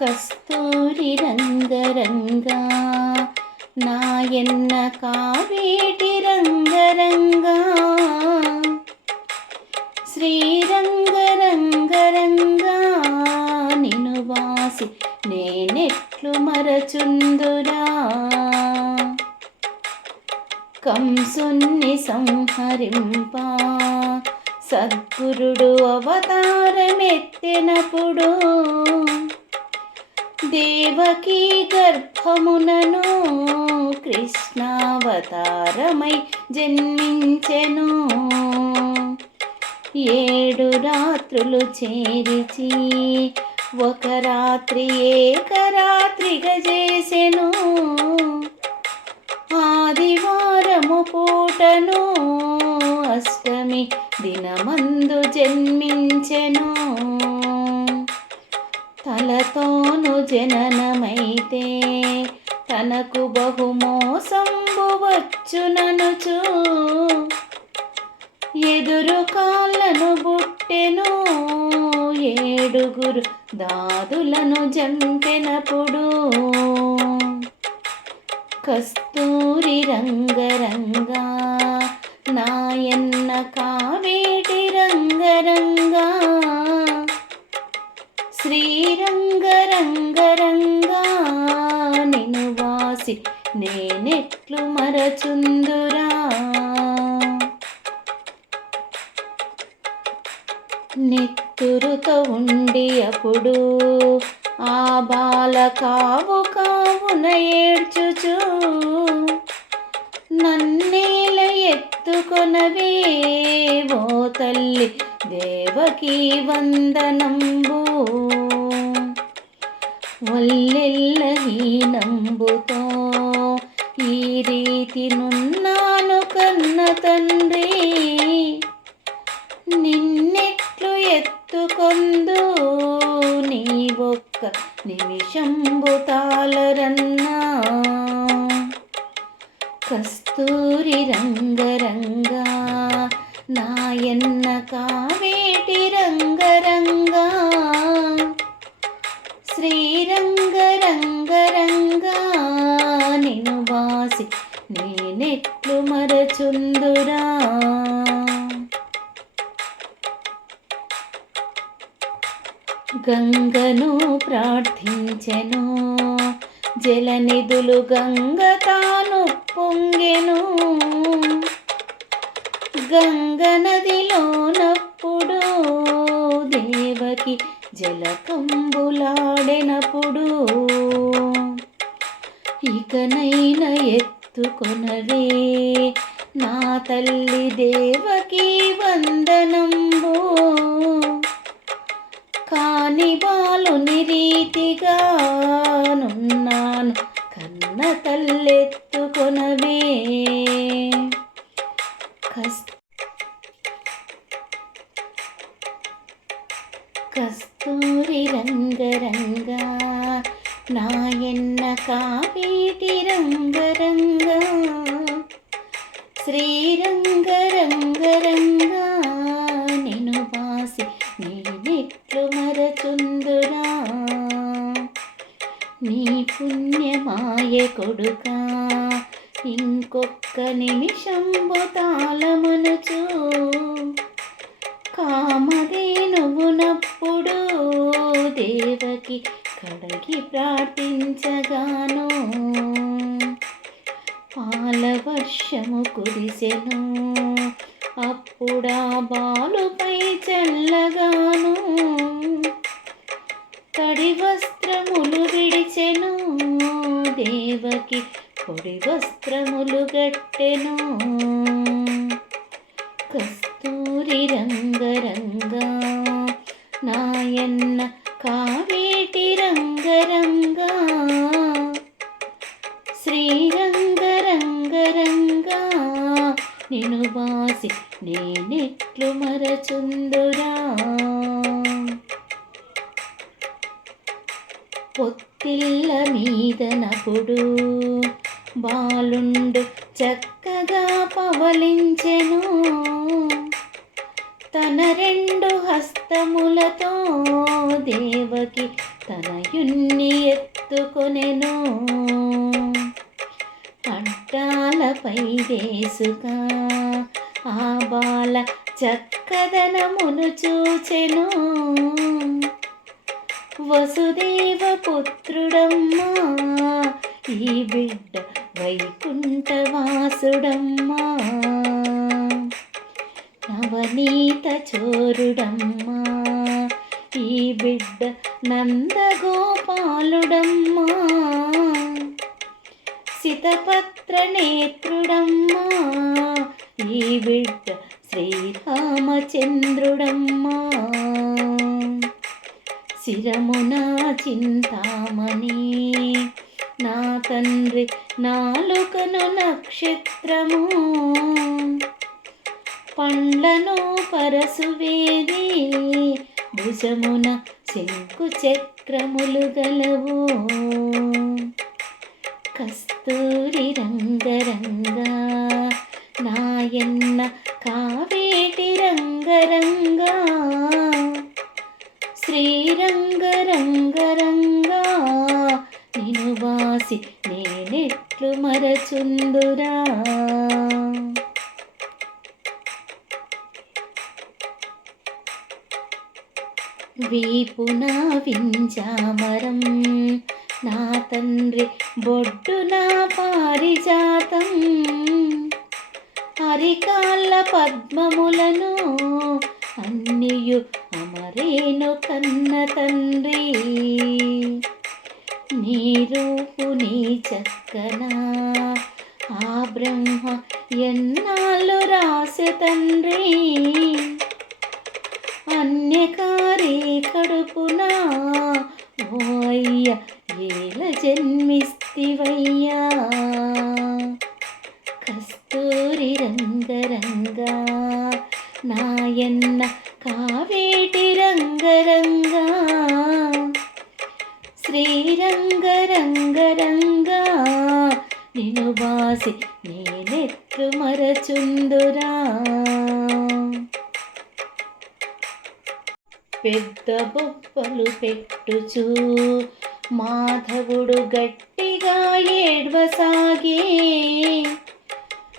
కస్తూరి రంగరంగా నాయన్న కావేటి రంగరంగా శ్రీరంగరంగరంగా నిను వాసి నేనెట్లు మరచుందురా. కంసుని సంహరింప సద్గురుడు అవతారమెత్తినప్పుడు దేవకీ గర్భమునను కృష్ణావతారమై జన్మించెను. ఏడు రాత్రులు చేరిచి ఒక రాత్రి ఏకరాత్రిగా చేసెను. ఆదివారము పూటను అష్టమి దినమందు జన్మించెను. తలతోను జననమైతే తనకు బహుమోసంబు వచ్చుననుచు. ఎదురు కాళ్ళను బుట్టెను ఏడుగురు దాదులను జంపెనప్పుడు. కస్తూరి రంగరంగా నాయన్న కావేటి రంగరంగా. శ్రీరంగరంగరంగా నిను వాసి నేనెట్లు మరచుందురా. నిత్తురుతో ఉండి అప్పుడు ఆ బాల కావు కావున ఏడ్చుచు నన్నేల ఎత్తుకొనవే ఓ తల్లి దేవకీ వందనంబూ. ఒల్లెల్ల హీనంబుతో ఈ రీతి నున్నాను కన్న తండ్రి. నిన్నెట్లు ఎత్తుకొందు నీ ఒక్క నిమిషంబు తాళరన్నా. కస్తూరి రంగరంగా నాయన్న కావేటి రంగరంగా. మరచుందురా. గంగను ప్రార్థించెను జలనిధులు గంగ తాను పొంగెను. గంగ నదిలోనప్పుడు దేవకి జలకంబులాడెనప్పుడు ఇకనైన ఎత్తుకొనవే నా తల్లి దేవకి వందనంబు. కాని బాలుని రీతిగా నున్నాను కన్న తల్లెత్తుకొనవే. కస్ కస్తూరి రంగరంగా నాయన్న కావేటి రంగరంగా? శ్రీరంగరంగరంగా నేను వాసి నేనెట్లు మరచుందురా నీ పుణ్యమాయ కొడుక ఇంకొక్క నిమిషంబు తాళమనుచు కామధేనువునప్పుడు దేవకి కడగి ప్రార్థించగాను. పాల వర్షము కురిసెను. అప్పుడా బాలుపై చల్లగాను. తడి వస్త్రములు విడిచెను. దేవకి పొడి వస్త్రములు గట్టెను. చేసెను తన రెండు హస్తములతో దేవకి తనయుణ్ణి ఎత్తుకొనెను. పట్టాలపై వేసుక ఆ బాల చక్కదనమును చూచెను. వసుదేవ పుత్రుడమ్మా ఈ బిడ్డ వైకుంఠవాసుడమ్మా. నవనీత చోరుడమ్మా ఈ బిడ్డ నందగోపాలుడమ్మా. సితపత్ర నేత్రుడమ్మా ఈ బిడ్డ శ్రీరామచంద్రుడమ్మా. శిరమున చింతామణి నా తండ్రి నాలుకను నక్షత్రము. పండ్లను పరసువేది భుజమున శంకు చక్రములు గలవు. కస్తూరి రంగరంగా నాయన్న కావేటి రంగరంగా. శ్రీరంగరంగరంగా నిను వాసి నేనెట్లు మరచుందురా వీపున వింజామరం. నా తండ్రి బొడ్డున పారిజాతం. అరికాళ్ళ పద్మములను అన్నియు అమరేను కన్న తండ్రి. నీ రూపు నీ చక్కనా ఆ బ్రహ్మ ఎన్నాళ్ళు రాసే తండ్రి. అన్యకారి కడుపునా? ఓయ్య ఏల జన్మిస్తివయ్యా? పెద్ద బొప్పలు పెట్టుచు మాధవుడు గట్టిగా ఏడ్వసాగే.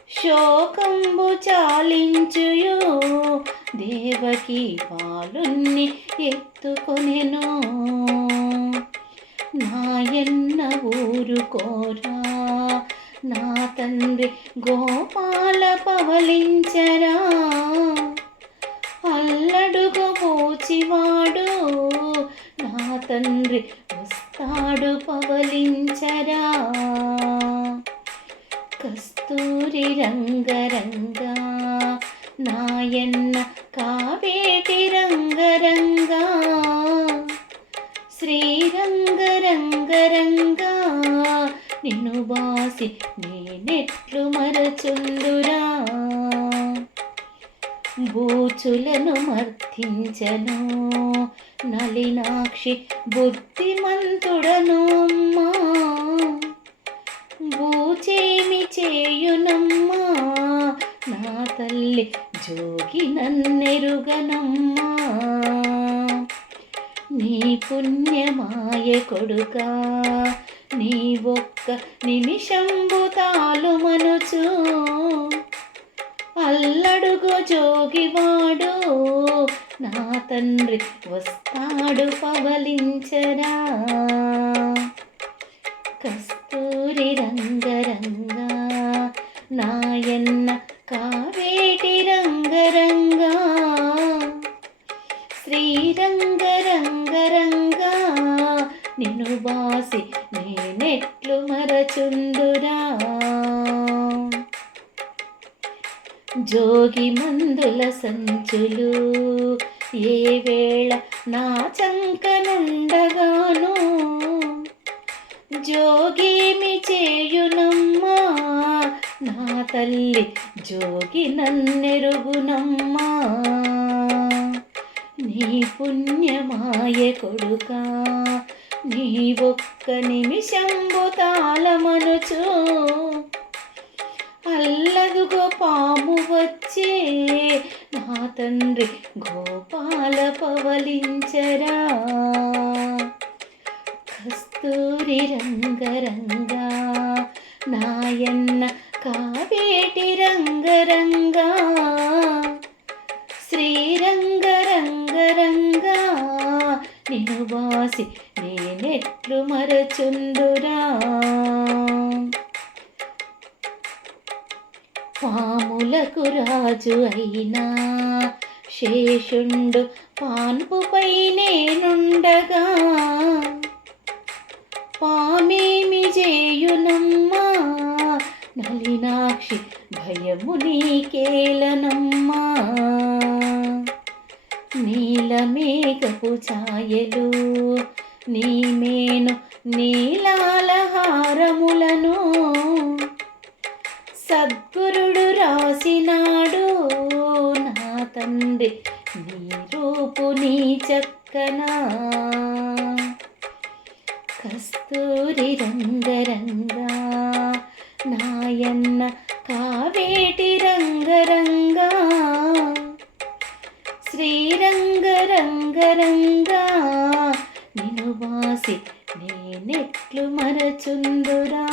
శోకంబు చాలించుయు దేవకి పాలున్ని ఎత్తుకొనెను. నాయన్న ఊరుకోరా నా తండ్రి గోపాల పవలించరా. పూచివాడు నా తండ్రి వస్తాడు పవలించరా. కస్తూరి రంగరంగా నాయన్న కావేటి రంగరంగా శ్రీరంగరంగరంగా నిన్ను బాసి నేనెట్లు మరచుందురా. బూచులను మర్తించను నలినాక్షి బుద్ధిమంతుడను బూచేమి చేయునమ్మా. నా తల్లి జోగి నన్నెరుగనమ్మా. నీ పుణ్యమాయ కొడుకా. నీ ఒక్క నిమిషంబు తాలు మనుచు జోగివాడు నా తండ్రి వస్తాడు పవలించరా. కస్తూరి రంగరంగా నాయన్న కావేటి రంగరంగా. శ్రీరంగరంగరంగా నిన్ను బాసి నేనెట్లు మరచుందురా. జోగి మందుల సంచులు. ఏ వేళ నా చంకనుండగాను జోగిమి చేయునమ్మా? నా తల్లి జోగి నన్నెరుగునమ్మా. నీ పుణ్యమాయ కొడుకా. నీ ఒక్క నిమిషంబు తాళమనుచు నల్లదు పాము వచ్చే నా తండ్రి గోపాల పవలించరా. కస్తూరి రంగరంగా నాయన్న పాములకు రాజు అయినా. శేషుండు పాన్పుపై నేనుండగా. పామేమి చేయునమ్మా? నలినాక్షి భయము నీకేలనమ్మా. నీలమేఘపు ఛాయలు నీమేను నీలాల హారములను రాసినాడు నా తండ్రి. నీ రూపు నీ చక్కనా కస్తూరి రంగరంగా నాయన్న కావేటి రంగరంగా శ్రీరంగరంగరంగా నిను వాసి నేనెట్లు మరచుందురా.